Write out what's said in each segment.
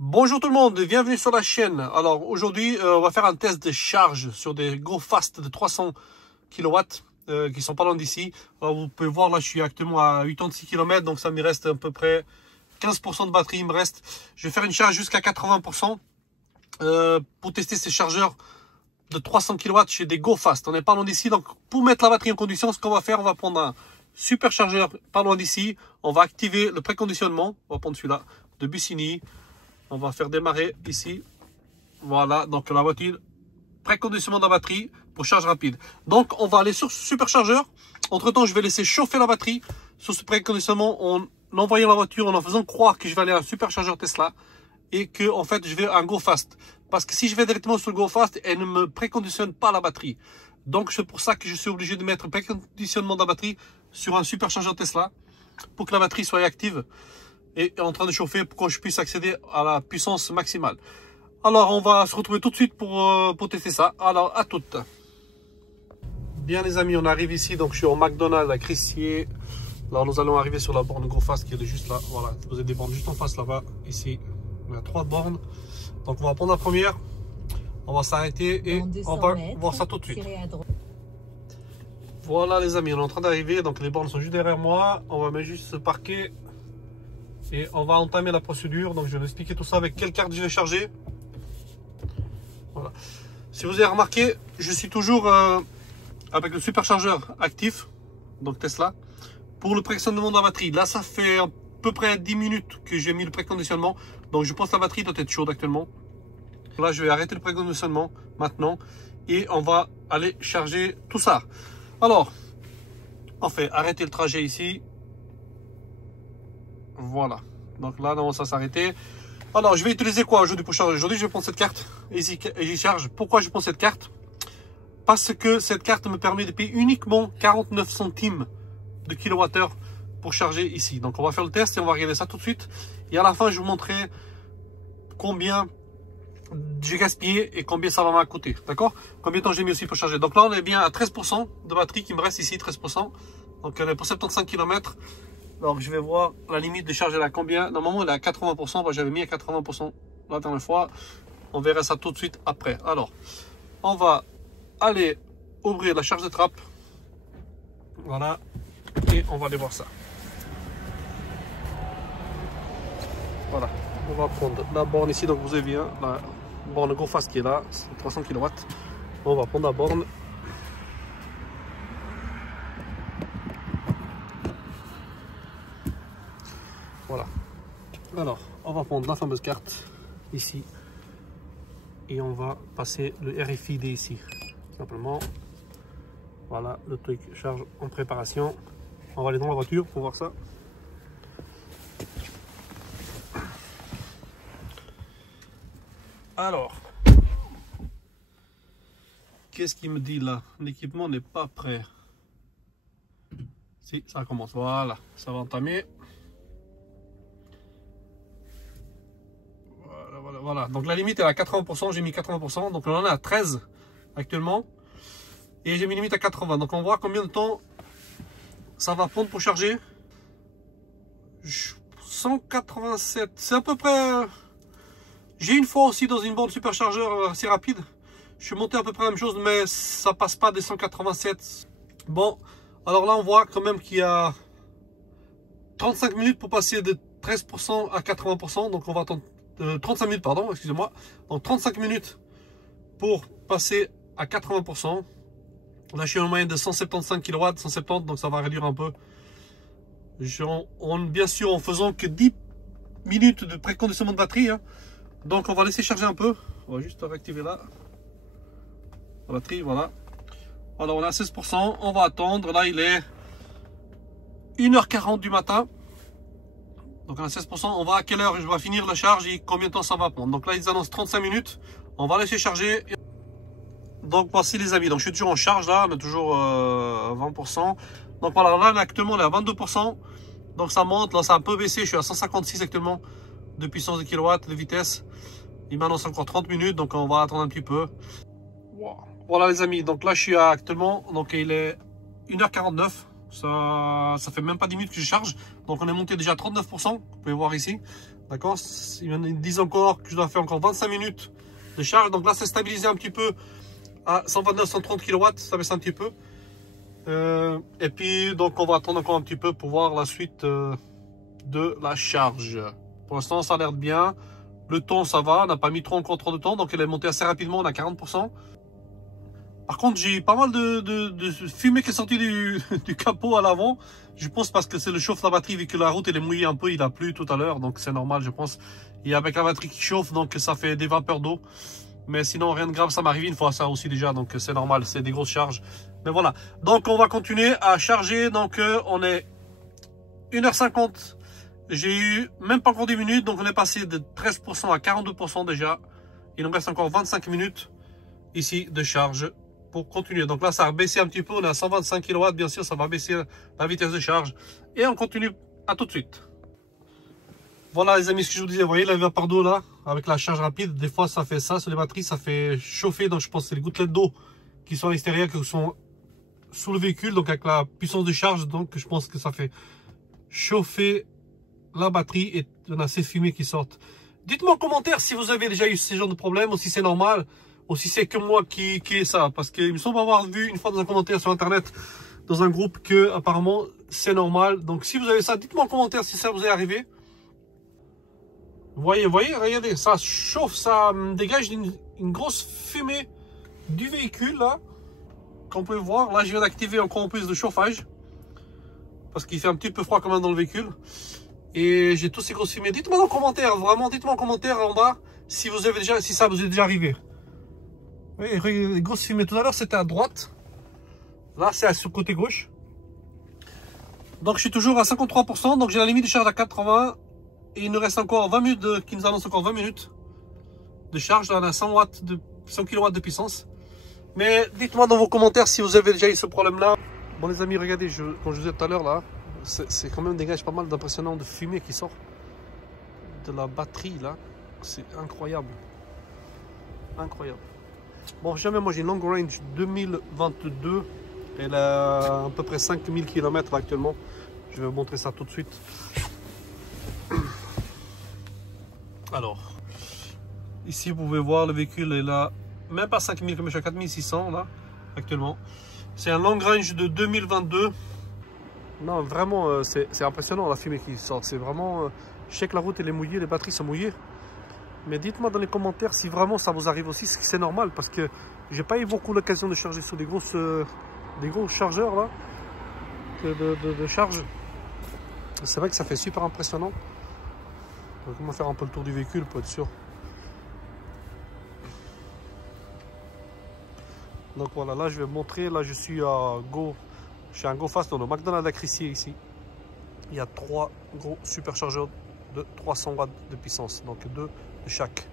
Bonjour tout le monde, bienvenue sur la chaîne. Alors aujourd'hui, on va faire un test de charge sur des Go Fast de 300 kW qui sont pas loin d'ici. Alors vous pouvez voir là, je suis actuellement à 86 km, donc ça me reste à peu près 15% de batterie. Il me reste. Je vais faire une charge jusqu'à 80% pour tester ces chargeurs de 300 kW chez des Go Fast. On n'est pas loin d'ici, donc pour mettre la batterie en condition, ce qu'on va faire, on va prendre un superchargeur pas loin d'ici. On va activer le préconditionnement. On va prendre celui-là de Busini. On va faire démarrer ici. Voilà, donc la voiture, préconditionnement de la batterie pour charge rapide. Donc on va aller sur ce superchargeur. Entre temps, je vais laisser chauffer la batterie sur ce préconditionnement en envoyant la voiture, en faisant croire que je vais aller à un superchargeur Tesla et que en fait je vais à un Go Fast. Parce que si je vais directement sur le Go Fast, elle ne me préconditionne pas la batterie. Donc c'est pour ça que je suis obligé de mettre le préconditionnement de la batterie sur un superchargeur Tesla pour que la batterie soit active et en train de chauffer pour que je puisse accéder à la puissance maximale. Alors on va se retrouver tout de suite pour tester ça. Alors à toutes. Bien les amis, on arrive ici, donc je suis au McDonald's à Crissier. Alors nous allons arriver sur la borne Go Fast qui est juste là. Voilà, vous avez des bornes juste en face là-bas, ici. Il y a 3 bornes. Donc on va prendre la première, on va s'arrêter et on va voir ça tout de suite. Voilà les amis, on est en train d'arriver, donc les bornes sont juste derrière moi. On va juste se parquer. Et on va entamer la procédure. Donc je vais vous expliquer tout ça avec quelle carte je vais charger. Voilà. Si vous avez remarqué, je suis toujours avec le superchargeur actif, donc Tesla, pour le préconditionnement de la batterie. Là, ça fait à peu près 10 minutes que j'ai mis le préconditionnement. Donc je pense que la batterie doit être chaude actuellement. Là, je vais arrêter le préconditionnement maintenant. Et on va aller charger tout ça. Alors, on fait arrêter le trajet ici. Voilà, donc là, non, ça s'arrêter. Alors, je vais utiliser quoi aujourd'hui pour charger? Aujourd'hui, je vais prendre cette carte et j'y charge. Pourquoi je prends cette carte? Parce que cette carte me permet de payer uniquement 49 centimes de kilowattheure pour charger ici. Donc, on va faire le test et on va regarder ça tout de suite. Et à la fin, je vous montrerai combien j'ai gaspillé et combien ça va me coûter. D'accord? Combien de temps j'ai mis aussi pour charger. Donc là, on est bien à 13% de batterie qui me reste ici, 13%. Donc, on est pour 75 km. Donc je vais voir la limite de charge, elle a combien. Normalement elle est à 80%, moi j'avais mis à 80% la dernière fois. On verra ça tout de suite après. Alors on va aller ouvrir la charge de trappe. Voilà. Et on va aller voir ça. Voilà. On va prendre la borne ici, donc vous avez bien la borne Go Fast qui est là, c'est 300 kW. On va prendre la borne. Voilà. Alors, on va prendre la fameuse carte ici et on va passer le RFID ici. Simplement, voilà le truc charge en préparation. On va aller dans la voiture pour voir ça. Alors, qu'est-ce qu'il me dit là? L'équipement n'est pas prêt. Si, ça commence. Voilà, ça va entamer. Voilà, donc la limite est à 80%, j'ai mis 80%, donc on en est à 13 actuellement. Et j'ai mis limite à 80, donc on va voir combien de temps ça va prendre pour charger. 187, c'est à peu près... J'ai une fois aussi dans une borne superchargeur assez rapide. Je suis monté à peu près la même chose, mais ça passe pas des 187. Bon, alors là on voit quand même qu'il y a 35 minutes pour passer de 13% à 80%, donc on va attendre... 35 minutes, pardon, excusez-moi. Donc 35 minutes pour passer à 80%. Là, je suis en moyenne de 175 kW, 170, donc ça va réduire un peu. Bien sûr, en faisant que 10 minutes de préconditionnement de batterie. Hein. Donc, on va laisser charger un peu. On va juste réactiver là. La batterie, voilà. Alors, on est à 16%. On va attendre. Là, il est 1h40 du matin. Donc on a 16%, on va à quelle heure je vais finir la charge et combien de temps ça va prendre. Donc là ils annoncent 35 minutes, on va laisser charger. Donc voici les amis, donc je suis toujours en charge là, on est toujours à 20%. Donc voilà, là actuellement on est à 22%, donc ça monte, là ça a un peu baissé, je suis à 156 actuellement de puissance de kilowatts de vitesse. Il m'annonce encore 30 minutes, donc on va attendre un petit peu. Voilà les amis, donc là je suis actuellement, donc il est 1h49. Ça fait même pas 10 minutes que je charge. Donc on est monté déjà à 39%. Vous pouvez voir ici. D'accord, ils me disent encore que je dois faire encore 25 minutes de charge. Donc là, c'est stabilisé un petit peu à 129-130 kW, ça baisse un petit peu. Et puis, donc, on va attendre encore un petit peu pour voir la suite de la charge. Pour l'instant, ça a l'air bien. Le temps, ça va, on n'a pas mis encore trop de temps, donc elle est montée assez rapidement, on a 40%. Par contre, j'ai pas mal de fumée qui est sortie du capot à l'avant. Je pense parce que c'est le chauffe la batterie, vu que la route elle est mouillée un peu, il a plu tout à l'heure, donc c'est normal, je pense. Et avec la batterie qui chauffe, donc ça fait des vapeurs d'eau. Mais sinon, rien de grave, ça m'arrive une fois ça aussi déjà, donc c'est normal, c'est des grosses charges. Mais voilà, donc on va continuer à charger, donc on est 1h50. J'ai eu même pas encore 10 minutes, donc on est passé de 13% à 42% déjà. Il nous reste encore 25 minutes ici de charge pour continuer. Donc là, ça a baissé un petit peu, on est à 125 kW, bien sûr, ça va baisser la vitesse de charge. Et on continue, à tout de suite. Voilà les amis, ce que je vous disais, vous voyez la vapeur d'eau là, avec la charge rapide, des fois ça fait ça sur les batteries, ça fait chauffer, donc je pense que c'est les gouttelettes d'eau qui sont à l'extérieur, qui sont sous le véhicule, donc avec la puissance de charge, donc je pense que ça fait chauffer la batterie et on a ces fumées qui sortent. Dites-moi en commentaire si vous avez déjà eu ce genre de problème, ou si c'est normal, ou si c'est que moi qui ai ça, parce qu'il me semble avoir vu une fois dans un commentaire sur internet, dans un groupe, que apparemment c'est normal. Donc si vous avez ça, dites-moi en commentaire si ça vous est arrivé. Vous voyez, regardez, ça chauffe, ça dégage une grosse fumée du véhicule là, qu'on peut voir. Là, je viens d'activer encore plus de chauffage parce qu'il fait un petit peu froid quand même dans le véhicule. Et j'ai tous ces grosses fumées. Dites-moi en commentaire, vraiment, dites-moi en commentaire en bas si vous avez déjà, si ça vous est déjà arrivé. Oui, les grosses fumées. Tout à l'heure, c'était à droite. Là, c'est sur le côté gauche. Donc, je suis toujours à 53%. Donc, j'ai la limite de charge à 80. Et il nous reste encore 20 minutes, qui nous annonce encore 20 minutes de charge. Là, on a 100 kW de puissance. Mais dites-moi dans vos commentaires si vous avez déjà eu ce problème-là. Bon, les amis, regardez, comme je vous disais tout à l'heure, là, c'est quand même dégage pas mal d'impressionnant de fumée qui sort de la batterie, là. C'est incroyable. Incroyable. Bon, jamais, moi, j'ai une long range 2022. Elle a à peu près 5000 km actuellement. Je vais vous montrer ça tout de suite. Alors, ici vous pouvez voir le véhicule est là, même pas 5000 km, je suis à 4600 là actuellement. C'est un long range de 2022. Non, vraiment, c'est impressionnant la fumée qui sort. C'est vraiment, je sais que la route elle est mouillée, les batteries sont mouillées. Mais dites-moi dans les commentaires si vraiment ça vous arrive aussi, c'est normal, parce que j'ai pas eu beaucoup l'occasion de charger sur des gros chargeurs là, de charge. C'est vrai que ça fait super impressionnant. On va faire un peu le tour du véhicule pour être sûr. Donc voilà, là je vais montrer, là je suis à chez un GoFast dans le McDonald's à Crissier ici. Il y a 3 gros superchargeurs de 300 watts de puissance, donc 2 de chaque.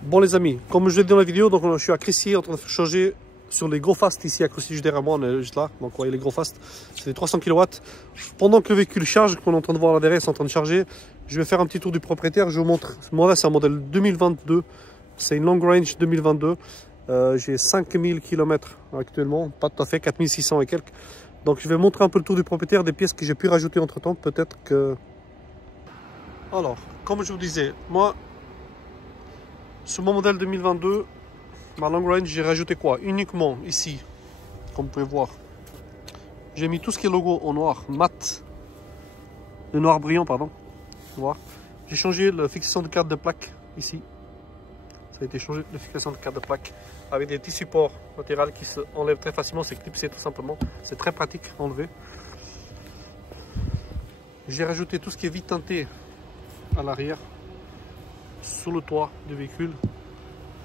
Bon les amis, comme je l'ai dit dans la vidéo, donc je suis à Crissier en train de charger sur les GoFast ici à Crissier, juste derrière moi, on est juste là. Donc vous voyez les GoFast, c'est des 300 kW. Pendant que le véhicule charge, qu'on est en train de voir là derrière, c'est en train de charger, je vais faire un petit tour du propriétaire. Je vous montre. Moi là, c'est un modèle 2022, c'est une long range 2022. J'ai 5000 km actuellement, pas tout à fait, 4600 et quelques. Donc je vais montrer un peu le tour du propriétaire, des pièces que j'ai pu rajouter entre temps, peut-être que... Alors, comme je vous disais, moi, sur mon modèle 2022, ma long range, j'ai rajouté quoi? Uniquement ici, comme vous pouvez voir, j'ai mis tout ce qui est logo en noir mat, le noir brillant, pardon, noir. J'ai changé la fixation de carte de plaque ici. Ça a été changé de fixation de carte de plaque avec des petits supports latéraux qui se enlèvent très facilement, c'est clipsé tout simplement. C'est très pratique à enlever. J'ai rajouté tout ce qui est vitre teintée à l'arrière, sur le toit du véhicule.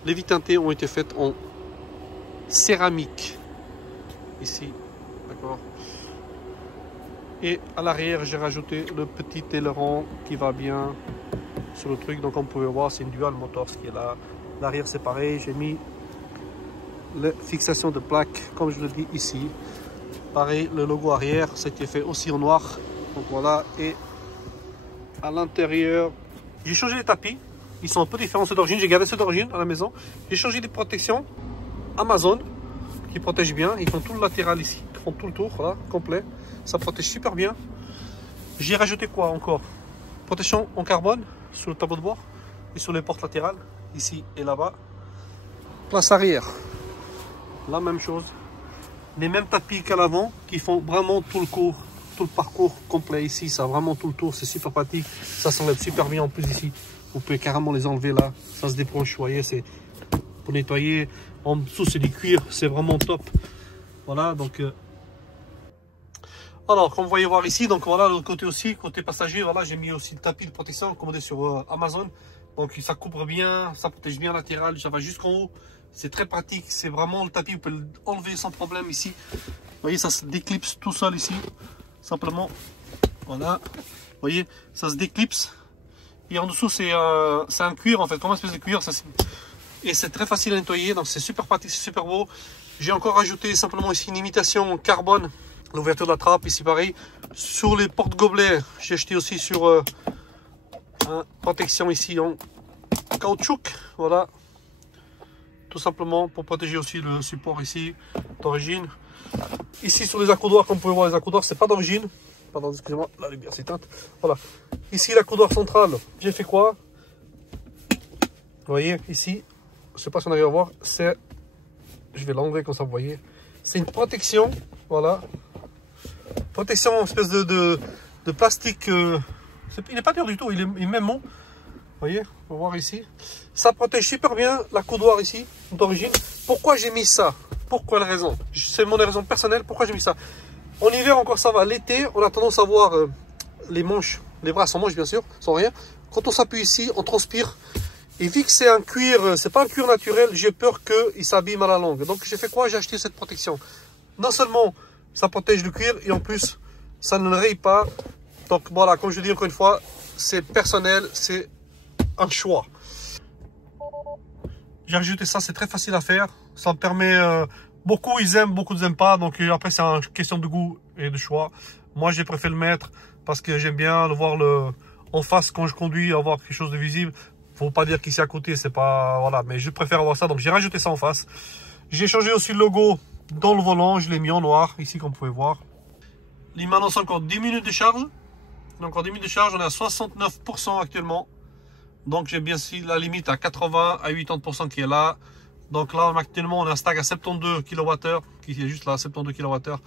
Les vitres teintées ont été faites en céramique ici, d'accord. Et à l'arrière, j'ai rajouté le petit aileron qui va bien sur le truc. Donc, on peut voir, c'est une dual motor ce qui est là. L'arrière, c'est pareil. J'ai mis la fixation de plaque, comme je le dis ici. Pareil, le logo arrière, c'était fait aussi en noir. Donc voilà. Et à l'intérieur, j'ai changé les tapis. Ils sont un peu différents ceux d'origine. J'ai gardé ceux d'origine à la maison. J'ai changé des protections Amazon qui protègent bien. Ils font tout le latéral ici. font tout le tour, voilà, complet. Ça protège super bien. J'ai rajouté quoi encore? Protection en carbone sur le tableau de bord et sur les portes latérales, ici et là-bas. Place arrière, la même chose. Les mêmes tapis qu'à l'avant qui font vraiment tout le parcours complet ici. Ça a vraiment tout le tour, c'est super pratique. Ça s'enlève super bien en plus ici. Vous pouvez carrément les enlever là. Ça se débranche, vous voyez, c'est pour nettoyer. En dessous, c'est du cuir, c'est vraiment top. Voilà, donc... Alors, comme vous voyez voir ici, donc voilà, de l'autre côté aussi, côté passager, voilà, j'ai mis aussi le tapis de protection commandé sur Amazon. Donc, ça couvre bien, ça protège bien latéral, ça va jusqu'en haut. C'est très pratique, c'est vraiment le tapis, vous pouvez l'enlever sans problème ici. Vous voyez, ça se déclipse tout seul ici, simplement. Voilà, vous voyez, ça se déclipse. Et en dessous, c'est un cuir en fait, comme une espèce de cuir. Et c'est très facile à nettoyer, donc c'est super pratique, c'est super beau. J'ai encore ajouté simplement ici une imitation carbone, l'ouverture de la trappe, ici pareil. Sur les porte-gobelets, j'ai acheté aussi sur une protection ici en caoutchouc, voilà. Tout simplement pour protéger aussi le support ici d'origine. Ici sur les accoudoirs, comme vous pouvez voir, les accoudoirs, c'est pas d'origine. Pardon, excusez-moi, la lumière s'éteinte. Voilà. Ici, l'accoudoir central, j'ai fait quoi? Vous voyez, ici, je sais pas si on arrive à voir, c'est... Je vais l'enlever comme ça, vous voyez. C'est une protection, voilà. Protection en espèce de plastique. Il n'est pas dur du tout, il est même bon. Vous voyez, on va voir ici. Ça protège super bien l'accoudoir ici, d'origine. Pourquoi j'ai mis ça? Pourquoi la raison? C'est mon raison personnelle, pourquoi j'ai mis ça? En hiver encore ça va, l'été on a tendance à voir les manches, les bras sans manches bien sûr, sans rien. Quand on s'appuie ici, on transpire. Et vu que c'est un cuir, c'est pas un cuir naturel, j'ai peur qu'il s'abîme à la longue. Donc j'ai fait quoi? J'ai acheté cette protection. Non seulement ça protège le cuir, et en plus ça ne le raye pas. Donc voilà, comme je dis encore une fois, c'est personnel, c'est un choix. J'ai rajouté ça, c'est très facile à faire. Ça me permet... beaucoup ils aiment, beaucoup ils n'aiment pas. Donc après c'est une question de goût et de choix. Moi j'ai préféré le mettre parce que j'aime bien le voir en face quand je conduis, avoir quelque chose de visible. Faut pas dire qu'ici à côté c'est pas... Voilà, mais je préfère avoir ça. Donc j'ai rajouté ça en face. J'ai changé aussi le logo dans le volant. Je l'ai mis en noir ici comme vous pouvez voir. Il m'annonce encore 10 minutes de charge. Donc encore 10 minutes de charge, on est à 69% actuellement. Donc j'ai bien si la limite à 80 à 80% qui est là. Donc là actuellement on est à stack à 72 kWh, qui est juste là, 72 kWh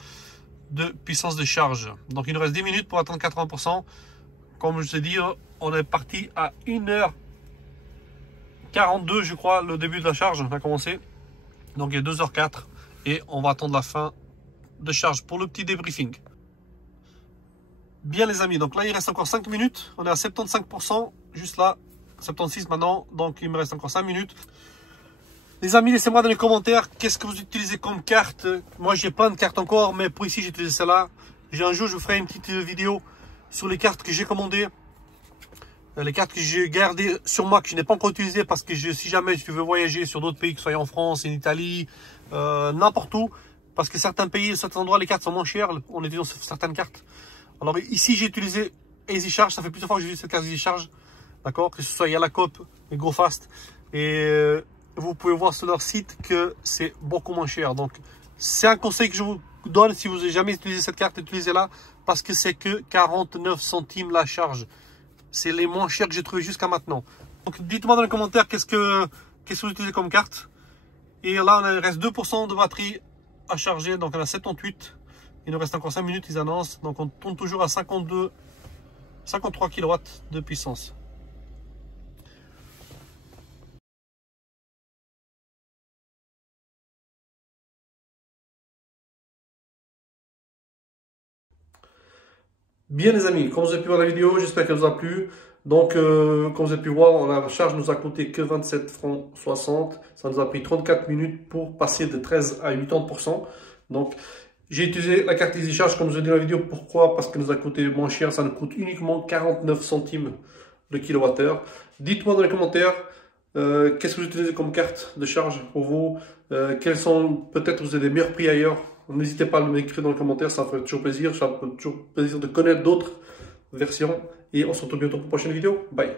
de puissance de charge. Donc il nous reste 10 minutes pour atteindre 80%. Comme je vous ai dit, on est parti à 1h42 je crois, le début de la charge, on a commencé. Donc il est 2h04 et on va attendre la fin de charge pour le petit débriefing. Bien les amis, donc là il reste encore 5 minutes, on est à 75%, juste là, 76 maintenant, donc il me reste encore 5 minutes. Les amis, laissez-moi dans les commentaires qu'est-ce que vous utilisez comme carte. Moi j'ai plein de cartes encore, mais pour ici j'ai utilisé celle-là. Un jour je vous ferai une petite vidéo sur les cartes que j'ai commandées. Les cartes que j'ai gardées sur moi, que je n'ai pas encore utilisées, parce que si jamais je veux voyager sur d'autres pays, que ce soit en France, en Italie, n'importe où, parce que certains pays, certains endroits, les cartes sont moins chères, on est sur certaines cartes. Alors ici j'ai utilisé Easy Charge, ça fait plusieurs fois que j'ai utilisé cette carte Easy Charge, d'accord, que ce soit Yalacoop et GoFast, et vous pouvez voir sur leur site que c'est beaucoup moins cher. Donc c'est un conseil que je vous donne, si vous n'avez jamais utilisé cette carte, utilisez-la, parce que c'est que 49 centimes la charge. C'est les moins chers que j'ai trouvé jusqu'à maintenant. Donc dites-moi dans les commentaires qu'est-ce que vous utilisez comme carte. Et là il reste 2% de batterie à charger, donc on a 78. Il nous reste encore 5 minutes, ils annoncent. Donc on tourne toujours à 53 kW de puissance. Bien les amis, comme vous avez pu voir la vidéo, j'espère qu'elle vous a plu. Donc comme vous avez pu voir, la charge nous a coûté que 27 francs 60. Ça nous a pris 34 minutes pour passer de 13 à 80%. Donc j'ai utilisé la carte Easy Charge comme je l'ai dit dans la vidéo. Pourquoi? Parce qu'elle nous a coûté moins cher. Ça nous coûte uniquement 49 centimes de kilowattheure. Dites-moi dans les commentaires qu'est-ce que vous utilisez comme carte de charge pour vous. Quels sont, peut-être vous avez des meilleurs prix ailleurs. N'hésitez pas à m'écrire dans les commentaires, ça ferait toujours plaisir. Ça fait toujours plaisir de connaître d'autres versions. Et on se retrouve bientôt pour une prochaine vidéo. Bye!